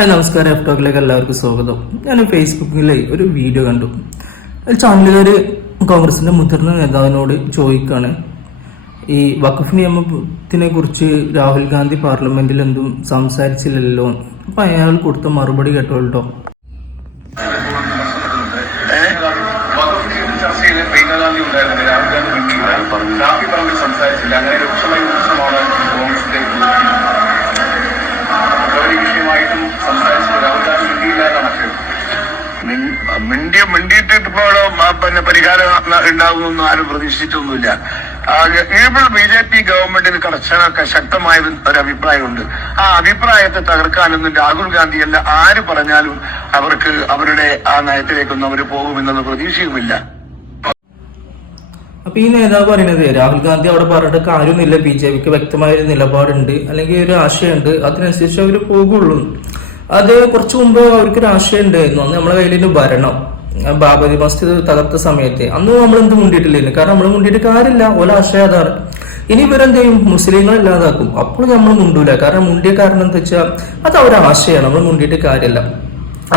Hi നമസ്കാരം. F ടോക്കിലേക്ക് എല്ലാവർക്കും സ്വാഗതം. ഞാൻ ഫേസ്ബുക്കിൽ ഒരു വീഡിയോ കണ്ടു. ചാനലുകാർ കോൺഗ്രസിന്റെ മുതിർന്ന നേതാവിനോട് ചോദിക്കുകയാണ്, ഈ വഖഫ് നിയമത്തിനെ കുറിച്ച് രാഹുൽ ഗാന്ധി പാർലമെന്റിൽ എന്തും സംസാരിച്ചില്ലല്ലോ. അപ്പൊ അയാൾ കൊടുത്ത മറുപടി കേട്ടോ. സംസാരിച്ചില്ല. അങ്ങനെ രൂക്ഷമായ വിമർശനമാണ് കോൺഗ്രസിന്റെ മിണ്ടിയിട്ട് ഇപ്പോഴോ പരിഹാരം ഉണ്ടാകുമെന്നും ആരും പ്രതീക്ഷിച്ചിട്ടൊന്നുമില്ല. ഇപ്പോൾ BJP ഗവൺമെന്റിന് കർശനമൊക്കെ ശക്തമായ ഒരു അഭിപ്രായമുണ്ട്. ആ അഭിപ്രായത്തെ തകർക്കാനൊന്നും രാഹുൽ ഗാന്ധിയല്ല ആര് പറഞ്ഞാലും അവർക്ക് അവരുടെ ആ നയത്തിലേക്കൊന്നും അവർ പോകുമെന്നുള്ള പ്രതീക്ഷയുമില്ല. അപ്പൊ ഈ നേതാവ് പറയുന്നത് രാഹുൽ ഗാന്ധി അവിടെ പറഞ്ഞിട്ട് കാര്യമൊന്നുമില്ല, BJPക്ക് വ്യക്തമായ ഒരു നിലപാടുണ്ട്, അല്ലെങ്കിൽ ഒരു ആശയമുണ്ട്, അതിനനുസരിച്ച് അവർ പോകുള്ളൂ. അത് കുറച്ചു മുമ്പ് അവർക്ക് ഒരു ആശയം ഉണ്ടായിരുന്നു. അന്ന് നമ്മളെ കയ്യിൽ ഭരണം ബാബരി മസ്ജിദ് തകർത്ത സമയത്ത് അന്ന് നമ്മൾ എന്ത് മുണ്ടിയിട്ടില്ലായിരുന്നു. കാരണം നമ്മൾ മുണ്ടിയിട്ട് കാര്യമില്ല, ഓല ആശയം അതാണ്. ഇനി ഇവരെന്ത് ചെയ്യും, മുസ്ലിങ്ങൾ ഇല്ലാതാക്കും. അപ്പോൾ നമ്മൾ മുണ്ടൂല. കാരണം മുണ്ടിയ കാരണം എന്താ വെച്ചാൽ അത് അവരുടെ ആശയമാണ്, നമ്മൾ മുണ്ടിയിട്ട് കാര്യമില്ല.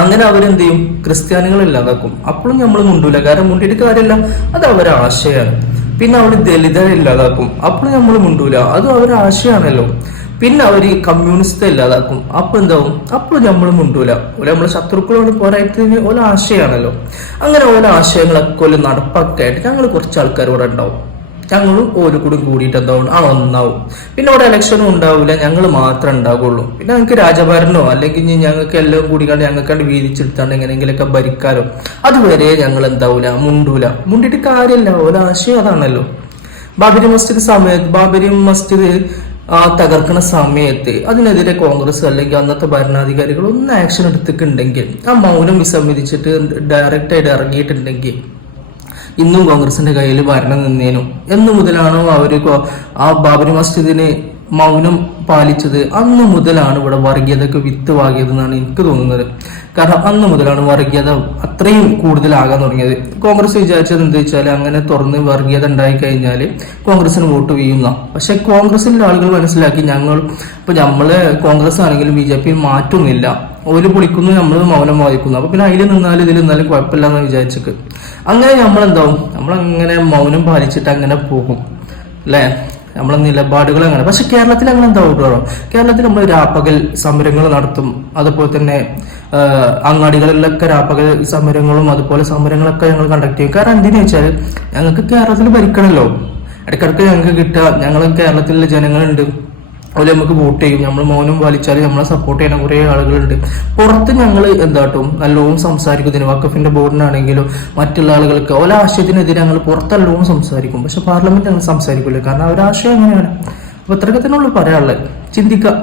അങ്ങനെ അവരെന്ത് ചെയ്യും, ക്രിസ്ത്യാനികൾ ഇല്ലാതാക്കും. അപ്പോഴും നമ്മൾ മുണ്ടൂല, കാരണം മുണ്ടിയിട്ട് കാര്യമില്ല, അത് അവരുടെ ആശയമാണ്. പിന്നെ അവർ ദലിതരെ ഇല്ലാതാക്കും. അപ്പോഴും നമ്മൾ മുണ്ടൂല, അതും അവരുടെ ആശയമാണല്ലോ. പിന്നെ അവർ കമ്മ്യൂണിസ്റ്റ് ഇല്ലാതാക്കും. അപ്പൊ എന്താവും, അപ്പോൾ നമ്മൾ മുണ്ടൂല. ഓല നമ്മളെ ശത്രുക്കളോട് പോരായത്തിന് ഓല ആശയമാണല്ലോ. അങ്ങനെ ഓല ആശയങ്ങളൊക്കെ ഓല നടപ്പാക്കായിട്ട് ഞങ്ങൾ കുറച്ച് ആൾക്കാർ ഇവിടെ ഉണ്ടാവും. ഞങ്ങളും ഓരോ കൂടി കൂടിയിട്ട് എന്താവും, ഒന്നാവും. പിന്നെ അവിടെ ഇലക്ഷനും ഉണ്ടാവില്ല, ഞങ്ങൾ മാത്രമേ ഉണ്ടാകുള്ളൂ. പിന്നെ ഞങ്ങൾക്ക് രാജഭരണോ അല്ലെങ്കിൽ ഞങ്ങൾക്ക് എല്ലാം കൂടി കണ്ട് ഞങ്ങൾക്കാണ്ട് വീതിച്ചെടുത്താണ്ട് എങ്ങനെയെങ്കിലൊക്കെ ഭരിക്കാലോ. അതുവരെ ഞങ്ങൾ എന്താവൂല, മുണ്ടൂല. മുണ്ടിട്ട് കാര്യമില്ല, ഓല ആശയം അതാണല്ലോ. ബാബരി മസ്ജിദ് തകർക്കുന്ന സമയത്ത് അതിനെതിരെ കോൺഗ്രസ് അല്ലെങ്കിൽ അന്നത്തെ ഭരണാധികാരികൾ ഒന്ന് ആക്ഷൻ എടുത്തിട്ടുണ്ടെങ്കിൽ, ആ മൗനം വിസമ്മതിച്ചിട്ട് ഡയറക്റ്റ് ആയിട്ട് ഇറങ്ങിയിട്ടുണ്ടെങ്കിൽ ഇന്നും കോൺഗ്രസിന്റെ കയ്യിൽ ഭരണം നിന്നേനു. എന്ന് മുതലാണോ അവര് ആ ബാബരി മസ്ജിദിന് മൗനം പാലിച്ചത്, അന്ന് മുതലാണ് ഇവിടെ വർഗീയതക്ക് വിത്ത് വാങ്ങിയതെന്നാണ് എനിക്ക് തോന്നുന്നത്. കാരണം അന്ന് മുതലാണ് വർഗീയത അത്രയും കൂടുതലാകാൻ തുടങ്ങിയത്. കോൺഗ്രസ് വിചാരിച്ചത് എന്താ വെച്ചാൽ, അങ്ങനെ തുറന്ന് വർഗീയത ഉണ്ടായി കഴിഞ്ഞാൽ കോൺഗ്രസിന് വോട്ട് വീഴുന്ന. പക്ഷെ കോൺഗ്രസിലെ ആളുകൾ മനസ്സിലാക്കി, നമ്മള് കോൺഗ്രസ് ആണെങ്കിലും BJP മാറ്റൊന്നുമില്ല, ഓര് പൊളിക്കുന്നു, നമ്മൾ മൗനം വായിക്കുന്നു. അപ്പൊ പിന്നെ അതിൽ നിന്നാലും ഇതിൽ നിന്നാലും കുഴപ്പമില്ല എന്ന് വിചാരിച്ചിട്ട് അങ്ങനെ നമ്മളെന്താവും, നമ്മളങ്ങനെ മൗനം പാലിച്ചിട്ട് അങ്ങനെ പോകും അല്ലെ, നമ്മളെ നിലപാടുകൾ അങ്ങനെ. പക്ഷെ കേരളത്തിൽ അങ്ങനെ എന്താവും, കേരളത്തിൽ നമ്മൾ രാപ്പകൽ സമരങ്ങൾ നടത്തും. അതുപോലെ തന്നെ അങ്ങാടികളിലൊക്കെ രാപ്പകൽ സമരങ്ങളും അതുപോലെ സമരങ്ങളൊക്കെ ഞങ്ങൾ കണ്ടക്ട് ചെയ്യും. കാരണം എന്തിനു വെച്ചാൽ ഞങ്ങൾക്ക് കേരളത്തിൽ ഭരിക്കണമല്ലോ. ഇടയ്ക്കിടയ്ക്ക് ഞങ്ങൾക്ക് കിട്ടുക, ഞങ്ങൾ കേരളത്തിലെ ജനങ്ങളുണ്ട്, അതുപോലെ നമുക്ക് വോട്ട് ചെയ്യും. നമ്മൾ മൗനം പാലിച്ചാൽ നമ്മളെ സപ്പോർട്ട് ചെയ്യുന്ന കുറെ ആളുകളുണ്ട്. പുറത്ത് ഞങ്ങൾ എന്താട്ടും നല്ലോണം സംസാരിക്കും. വഖഫിന്റെ ബോർഡിനാണെങ്കിലും മറ്റുള്ള ആളുകൾക്ക് ഓരോ ആശയത്തിനെതിരെ ഞങ്ങൾ പുറത്തെല്ലോണം സംസാരിക്കും. പക്ഷെ പാർലമെന്റ് ഞങ്ങൾ സംസാരിക്കില്ല, കാരണം അവരാശയം അങ്ങനെയാണ്. അപ്പൊ ഇത്രയൊക്കെ തന്നെ ഉള്ളു പറയാനുള്ളത്. ചിന്തിക്കുക.